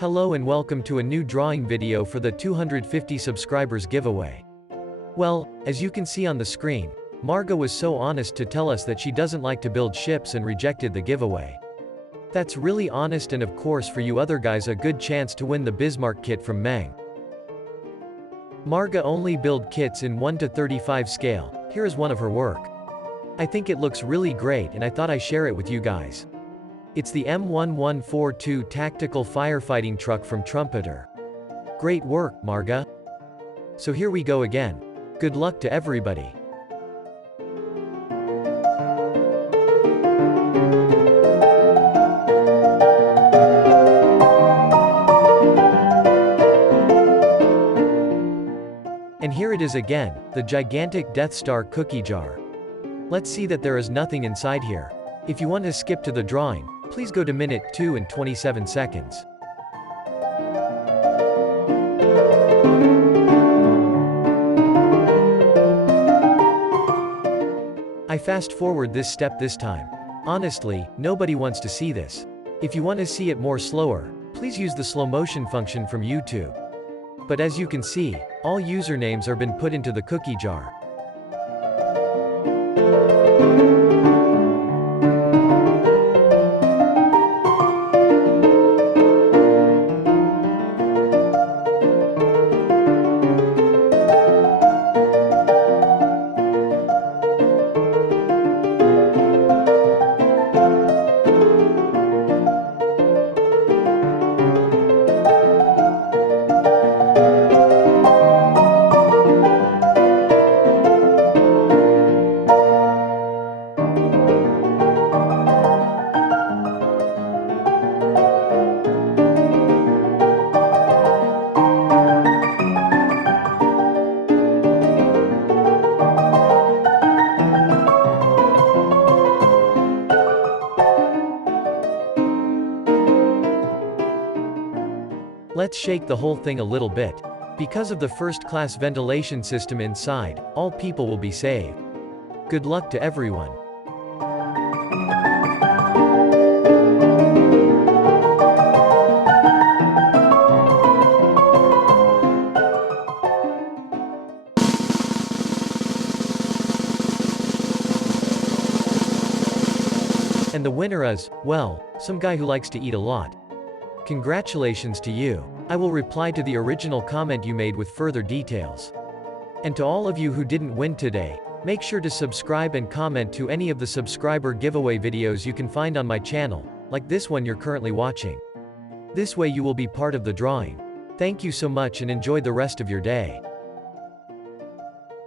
Hello and welcome to a new drawing video for the 250 subscribers giveaway. Well, as you can see on the screen, Marga was so honest to tell us that she doesn't like to build ships and rejected the giveaway. That's really honest, and of course for you other guys a good chance to win the Bismarck kit from MENG. Marga only build kits in 1 to 35 scale. Here is one of her work. I think it looks really great and I thought I share it with you guys. It's the M1142 tactical firefighting truck from Trumpeter. Great work, Marga. So here we go again. Good luck to everybody. And here it is again, the gigantic Death Star cookie jar. Let's see that there is nothing inside here. If you want to skip to the drawing, please go to minute 2 and 27 seconds. I fast forward this step this time. Honestly, nobody wants to see this. If you want to see it more slower, please use the slow motion function from YouTube. But as you can see, all usernames are been put into the cookie jar. Let's shake the whole thing a little bit. Because of the first-class ventilation system inside, all people will be saved. Good luck to everyone. And the winner is, well, some guy who likes to eat a lot. Congratulations to you. I will reply to the original comment you made with further details. And to all of you who didn't win today, make sure to subscribe and comment to any of the subscriber giveaway videos you can find on my channel, like this one you're currently watching. This way you will be part of the drawing. Thank you so much and enjoy the rest of your day.